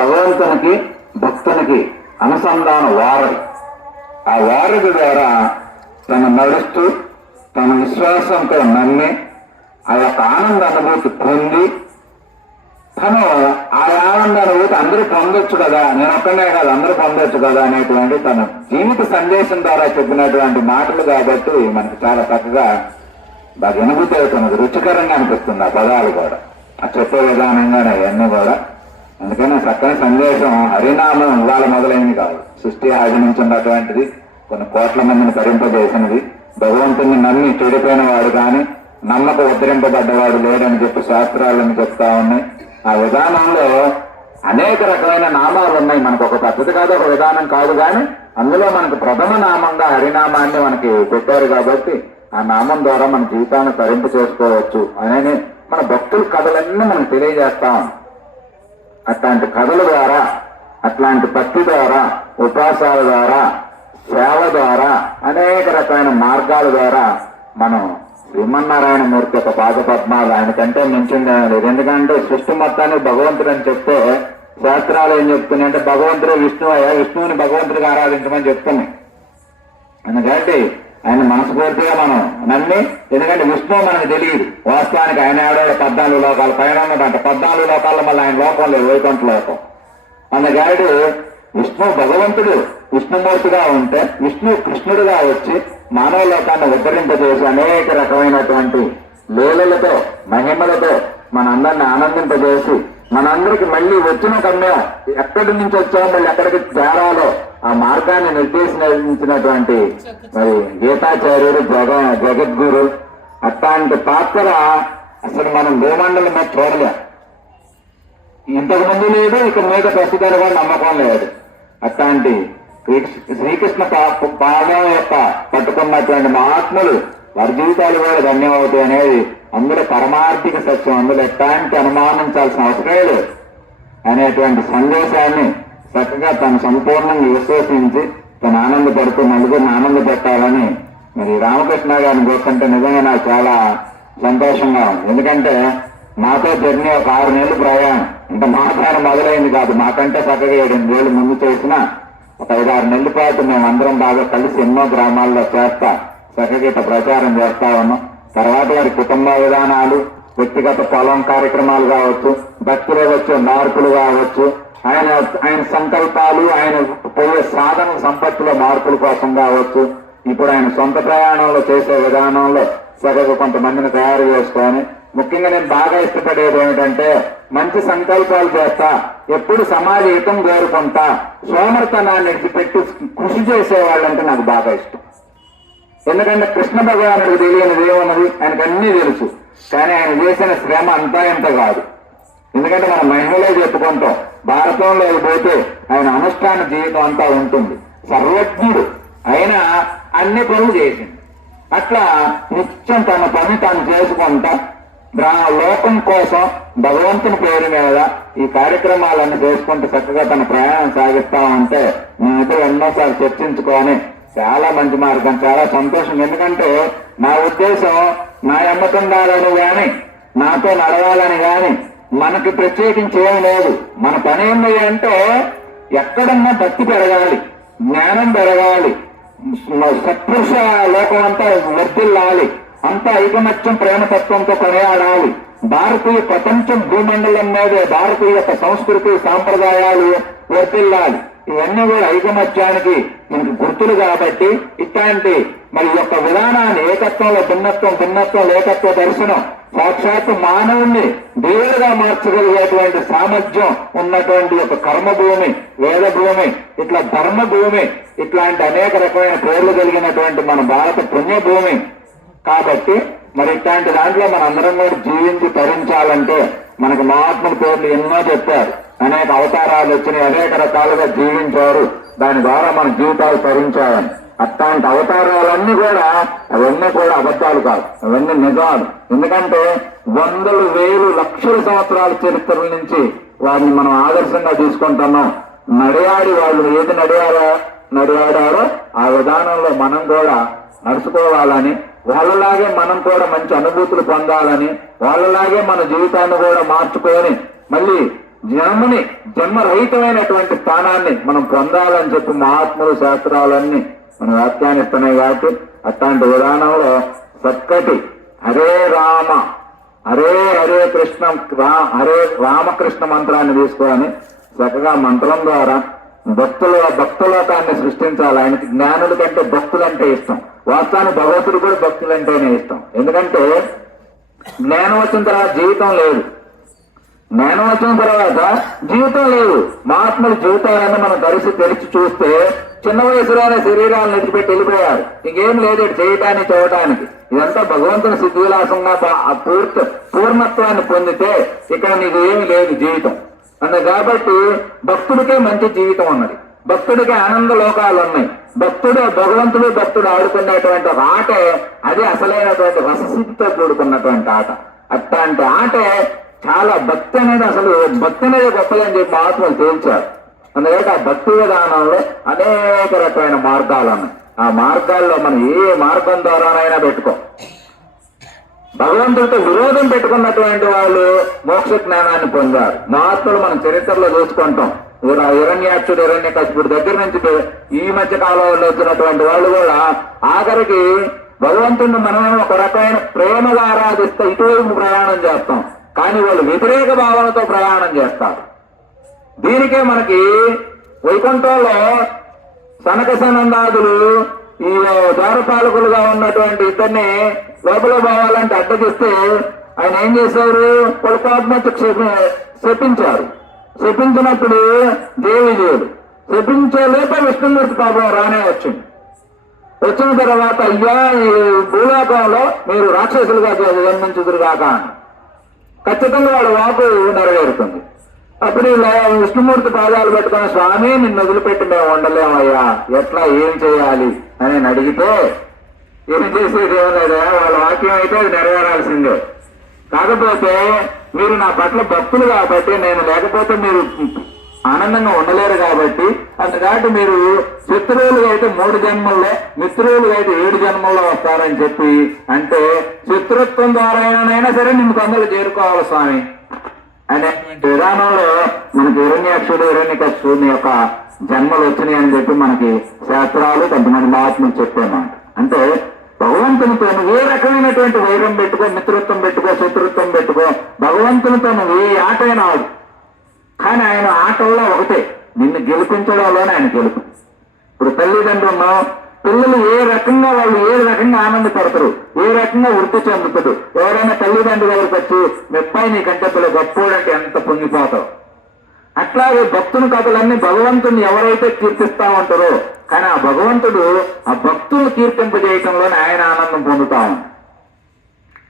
భగవంతునికి భక్తునికి అనుసంధాన వారధి. ఆ వారధి ద్వారా తను నడుస్తూ తన విశ్వాసంతో నమ్మి ఆ యొక్క ఆనంద అనుభూతి పొంది తను ఆ ఆనంద అనుభూతి అందరూ పొందొచ్చు కదా, నేను ఒక్కనే కాదు అందరూ పొందొచ్చు కదా అనేటువంటి తన జీవిత సందేశం ద్వారా చెప్పినటువంటి మాటలు కాబట్టి మనకి చాలా చక్కగా బాగా అనుభూతి అవుతున్నది, రుచికరంగా అనిపిస్తుంది ఆ పదాలు కూడా, ఆ చెప్పే విధానంగానే అవన్నీ కూడా. అందుకని చక్కని సందేశం హరినామం ఇవాళ మొదలైంది కాదు, సృష్టి ఆది నుంచి ఉన్నటువంటిది, కొన్ని కోట్ల మందిని భరింపజేసినది. భగవంతుని నమ్మి చెడిపోయిన వాడు కానీ నమ్మక ఉద్ధరింపబడ్డవాడు లేడని చెప్పి శాస్త్రాలను చెప్తా ఉన్నాయి. ఆ విధానంలో అనేక రకమైన నామాలు ఉన్నాయి. మనకు ఒక పద్ధతి కాదు, ఒక విధానం కాదు, కానీ అందులో మనకు ప్రథమ నామంగా హరినామాన్ని మనకి పెట్టారు కాబట్టి ఆ నామం ద్వారా మన జీవితాన్ని తరింపు చేసుకోవచ్చు అని మన భక్తుల కథలన్నీ మనకు తెలియజేస్తాం. అట్లాంటి కథల ద్వారా, అట్లాంటి భక్తి ద్వారా, ఉపాసాల ద్వారా, సేవ ద్వారా, అనేక రకమైన మార్గాల ద్వారా మనం శ్రీమన్నారాయణ మూర్తి యొక్క పాద పద్మాలు ఆయనకంటే మించింది లేదు. ఎందుకంటే సృష్టి మొత్తాన్ని భగవంతుడు అని చెప్తే శాస్త్రాలు ఏం చెప్తున్నాయి అంటే భగవంతుడు విష్ణువు అయ్యా, విష్ణువుని భగవంతుడిగా ఆరాధించమని చెప్తున్నాయి. ఎందుకంటే ఆయన మనస్ఫూర్తిగా మనం నమ్మి, ఎందుకంటే విష్ణువు మనకు తెలియదు వాస్తవానికి. ఆయన ఏడో 14 లోకాలు పైన ఉన్నదంట, 14 లోకాల్లో మళ్ళీ ఆయన లోకం లేదు, వైకుంఠ లోకం. అందుకని విష్ణు భగవంతుడు విష్ణుమూర్తిగా ఉంటే విష్ణు కృష్ణుడిగా వచ్చి మానవ లోకాన్ని ఉద్ధరింపజేసి అనేక రకమైనటువంటి లీలలతో మహిమలతో మనందరిని ఆనందింపజేసి మనందరికి మళ్ళీ వచ్చిన గమ్యం ఎక్కడి నుంచి వచ్చామో మళ్ళీ ఎక్కడికి చేరాలో ఆ మార్గాన్ని నిర్దేశించినటువంటి మరి గీతాచార్యుడు జగద్గురు. అట్లాంటి పాత్ర అసలు మనం భూమండలం మీద చూడలేం. ఇంతకు ముందు లేదు, ఇక మీద ప్రస్తుతాలు కూడా నమ్మకం లేదు. అట్లాంటి శ్రీకృష్ణ పాదం యొక్క పట్టుకున్నటువంటి మహాత్ములు వారి జీవితాలు కూడా ధన్యమవుతాయి అనేది అందులో పరమార్థిక సత్యం. అందులో ఎట్లాంటి అనుమానించాల్సిన అవసరం లేదు అనేటువంటి సందేశాన్ని చక్కగా తను సంపూర్ణంగా విశ్వసించి తను ఆనందపడుతూ నలుగురిని ఆనందపెట్టాలని మరి రామకృష్ణ గారిని చూస్తుంటే నిజంగా నాకు చాలా సంతోషంగా ఉంది. ఎందుకంటే మాతో జర్నీ ఒక 6 నెలలు ప్రయాణం, అంటే మా ప్రయాణం మొదలైంది కాదు, మాకంటే చక్కగా 7-8 ఏళ్ళు ముందు చేసిన ఒక 5-6 నెలల పాటు మేము అందరం బాగా కలిసి ఎన్నో గ్రామాల్లో చేస్తా చక్కగా ప్రచారం చేస్తా ఉన్నాం. తర్వాత వారి కుటుంబ విధానాలు, వ్యక్తిగత పొలం కార్యక్రమాలు కావచ్చు, భక్తులు వచ్చే మార్పులు కావచ్చు, ఆయన సంకల్పాలు, ఆయన పోయే సాధన సంపత్తిలో మార్పుల కోసం కావచ్చు, ఇప్పుడు ఆయన సొంత ప్రయాణంలో చేసే విధానంలో చక్కగా కొంతమందిని తయారు చేసుకొని, ముఖ్యంగా నేను బాగా ఇష్టపడేది ఏమిటంటే మంచి సంకల్పాలు చేస్తా, ఎప్పుడు సమాజ హితం కోరుకుంటా, సోమర్తనాన్ని విడిచిపెట్టి కృషి చేసేవాళ్ళంటే నాకు బాగా ఇష్టం. ఎందుకంటే కృష్ణ భగవానుడికి తెలియనిది ఏమన్నది, ఆయనకు అన్నీ తెలుసు, కానీ ఆయన చేసిన శ్రమ అంతా ఎంత కాదు. ఎందుకంటే మనం మహిళలే చెప్పుకుంటాం, భారతంలో పోతే ఆయన అనుష్ఠాన జీవితం అంతా ఉంటుంది. సర్వజ్ఞుడు ఆయన అన్ని పనులు చేసింది. అట్లా నిత్యం తన పని తాను చేసుకుంటా లోకం కోసం భగవంతుని పేరు మీద ఈ కార్యక్రమాలన్నీ చేసుకుంటూ చక్కగా తన ప్రయాణం సాగిస్తామంటే మేమైతే ఎన్నోసార్లు చర్చించుకొని చాలా మంచి మార్గం, చాలా సంతోషం. ఎందుకంటే నా ఉద్దేశం నా ఎమ్మతుండాలని గాని నాతో నడవాలని గాని మనకి ప్రత్యేకించి ఏం లేదు. మన పని ఏంటి అంటే ఎక్కడన్నా భక్తి పెరగాలి, జ్ఞానం పెరగాలి, సత్పురుష లోకం అంతా వర్ధిల్లాలి, అంతా ఐకమత్యం ప్రేమతత్వంతో కొనియాడాలి. భారతీయ ప్రపంచం భూమండలం మీద భారతీయ యొక్క సంస్కృతి సాంప్రదాయాలు వర్ధిల్లాలి. ఇవన్నీ కూడా ఐకమత్యానికి మనకి గుర్తులు కాబట్టి ఇట్లాంటి మరి యొక్క విధానాన్ని ఏకత్వంలో భిన్నత్వం, భిన్నత్వం ఏకత్వ దర్శనం, సాక్షాత్తు మానవుణ్ణి దేవుడిగా మార్చగలిగేటువంటి సామర్థ్యం ఉన్నటువంటి ఒక కర్మభూమి, వేదభూమి, ఇట్లా ధర్మభూమి, ఇట్లాంటి అనేక రకమైన పేర్లు కలిగినటువంటి మన భారత పుణ్యభూమి కాబట్టి మరి ఇట్లాంటి దాంట్లో మన అందరం కూడా జీవించి తరించాలంటే మనకు మహాత్ముల పేర్లు ఎన్నో చెప్పారు, అనేక అవతారాలు వచ్చినాయి, అనేక రకాలుగా జీవించారు, దాని ద్వారా మన జీవితాలు తరించాలని. అట్లాంటి అవతారాలన్నీ కూడా అవన్నీ కూడా అబద్ధాలు కాదు, అవన్నీ నిజాలు. ఎందుకంటే 100,000, 1,000, లక్షల సంవత్సరాల చరిత్రల నుంచి వారిని మనం ఆదర్శంగా తీసుకుంటున్నాం. నడియాడి వాళ్ళు ఏది నడియాడారో ఆ విధానంలో మనం కూడా నడుచుకోవాలని, వాళ్ళలాగే మనం కూడా మంచి అనుభూతులు పొందాలని, వాళ్ళలాగే మన జీవితాన్ని కూడా మార్చుకొని మళ్ళీ జన్మరహితమైనటువంటి స్థానాన్ని మనం పొందాలని చెప్పి మహాత్ములు శాస్త్రాలన్నీ మనం వ్యాఖ్యానిస్తున్నాయి కాబట్టి అట్లాంటి విధానంలో చక్కటి హరే రామ హరే హరే కృష్ణ హరే రామకృష్ణ మంత్రాన్ని తీసుకొని చక్కగా మంత్రం ద్వారా భక్తులోకాన్ని సృష్టించాలి. ఆయనకి జ్ఞానుల కంటే భక్తులంటే ఇష్టం. వాస్తవానికి భగవంతుడు కూడా భక్తులంటేనే ఇష్టం. ఎందుకంటే జ్ఞానం వచ్చిన తర్వాత జీవితం లేదు, జ్ఞానం వచ్చిన తర్వాత జీవితం లేదు. మహాత్ముల జీవితాలన్నీ మనం తెరిచి చూస్తే చిన్న వయసులోనే శరీరాలను విడిచిపెట్టి వెళ్ళిపోయారు. ఇంకేం లేదు చేయటానికి చూడటానికి. ఇదంతా భగవంతుని సిద్ధి విలాసంగా పూర్ణత్వాన్ని పొందితే ఇక్కడ నీకు ఏమి లేదు జీవితం అన్నది. కాబట్టి భక్తుడికే మంచి జీవితం ఉన్నది, భక్తుడికి ఆనంద లోకాలు ఉన్నాయి. భగవంతుడు ఆడుకునేటువంటి ఆటే అది అసలైనటువంటి రససిద్ధితో కూడుకున్నటువంటి ఆట. అట్లాంటి ఆటే చాలా భక్తి అనేది గొప్పదని చెప్పి మహాత్ములు తేల్చారు. అందుకే ఆ భక్తి విధానంలో అనేక రకమైన మార్గాలు ఉన్నాయి. ఆ మార్గాల్లో మనం ఏ మార్గం ద్వారానైనా పెట్టుకో. భగవంతుడితో విరోధం పెట్టుకున్నటువంటి వాళ్ళు మోక్ష జ్ఞానాన్ని పొందారు. మహాత్ములు మన చరిత్రలో చూసుకుంటాం. హిరణ్యాక్షుడు హిరణ్యకశిపుడి దగ్గర నుంచి ఈ మధ్య కాలంలో వచ్చినటువంటి వాళ్ళు కూడా ఆఖరికి భగవంతుడిని మనమేమో ఒక రకమైన ప్రేమగా ఆరాధిస్తే ఇటువైపు ప్రయాణం చేస్తాం, కానీ వాళ్ళు వ్యతిరేక భావనతో ప్రయాణం చేస్తారు. దీనికే మనకి వైకుంఠంలో సనక సనందాదులు ఈ ద్వారపాలకులుగా ఉన్నటువంటి ఇద్దరిని లోపల పోవాలంటే అడ్డగిస్తే ఆయన ఏం చేశారు? పొలపాత్మకు శపించారు. శపించినప్పుడు దేవిదేవుడు శపించలేక విష్ణుమూర్తి పాపం రానే వచ్చింది. వచ్చిన తర్వాత అయ్యా ఈ భూలోకంలో మీరు రాక్షసులుగా జన్మించుదురుగాక అని ఖచ్చితంగా వాళ్ళ వాకు నెరవేరుతుంది. అప్పుడు విష్ణుమూర్తి పాదాలు పెట్టుకుని స్వామి నిన్ను వదిలిపెట్టి మేము ఉండలేమయ్యా, ఎట్లా ఏం చేయాలి అని అడిగితే ఏం చేసేది ఏం లేదా, వాళ్ళ వాక్యం అయితే అది నెరవేరాల్సిందే. కాకపోతే మీరు నా పట్ల భక్తులు కాబట్టి నేను లేకపోతే మీరు ఆనందంగా ఉండలేరు కాబట్టి కాబట్టి మీరు శత్రువులుగా అయితే 3 జన్మల్లో, మిత్రులుగా అయితే 7 జన్మల్లో వస్తారని చెప్పి అంటే శత్రుత్వం ద్వారా సరే నిన్ను తొందరగా చేరుకోవాలి స్వామి అనేటువంటి విధానంలో మనకి హిరణ్యకశిపుని యొక్క జన్మలు వచ్చినాయి అని చెప్పి మనకి శాస్త్రాలు కొంతమంది మహాత్ములు చెప్పేమాట. అంటే భగవంతునితో నువ్వు ఏ రకమైనటువంటి వైరం పెట్టుకో, మిత్రత్వం పెట్టుకో, శత్రుత్వం పెట్టుకో, భగవంతునితో నువ్వు ఏ ఆటైనా ఆడు, కానీ ఆయన ఆటల్లో ఒకటే, నిన్ను గెలిపించడంలోనే ఆయన గెలుపు. ఇప్పుడు తల్లిదండ్రులను పిల్లలు ఏ రకంగా ఆనందపడతారు, ఏ రకంగా వృత్తి చెందుతారు. ఎవరైనా తల్లిదండ్రుల దగ్గరికి వచ్చి మెప్పాయి నీకంటే పిల్లలు గొప్పోడంటే ఎంత పొంగిపోతావు. అట్లాగే భక్తుని కథలన్నీ భగవంతుని ఎవరైతే కీర్తిస్తా ఉంటారో, కానీ ఆ భగవంతుడు ఆ భక్తులు కీర్తింపజేయటంలోనే ఆయన ఆనందం పొందుతా ఉంటాడు.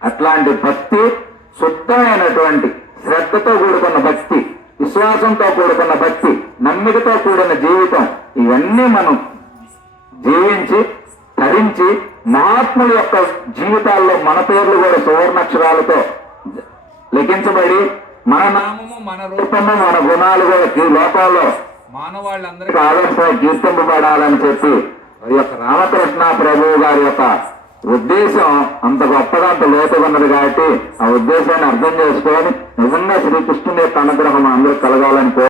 అట్లాంటి భక్తి, శుద్ధమైనటువంటి శ్రద్ధతో కూడుకున్న భక్తి, విశ్వాసంతో కూడుకున్న భక్తి, నమ్మికతో కూడిన జీవితం, ఇవన్నీ మనం జీవించి ధరించి మహాత్ముల యొక్క జీవితాల్లో మన పేర్లు కూడా సువర్ణాక్షరాలతో లిఖించబడి మన నామము, మన రూపము, మన గుణాలు కూడా లోకంలో మానవాళ్ళందరికీ ఆదర్శంగా కీర్తింపబడాలని చెప్పి ఈ యొక్క రామకృష్ణ ప్రభువు గారి యొక్క ఉద్దేశం అంత గొప్పగా అంత లోతుగా ఉన్నది. కాబట్టి ఆ ఉద్దేశాన్ని అర్థం చేసుకొని నిజంగా శ్రీకృష్ణుని యొక్క అనుగ్రహం అందరూ కలగాలని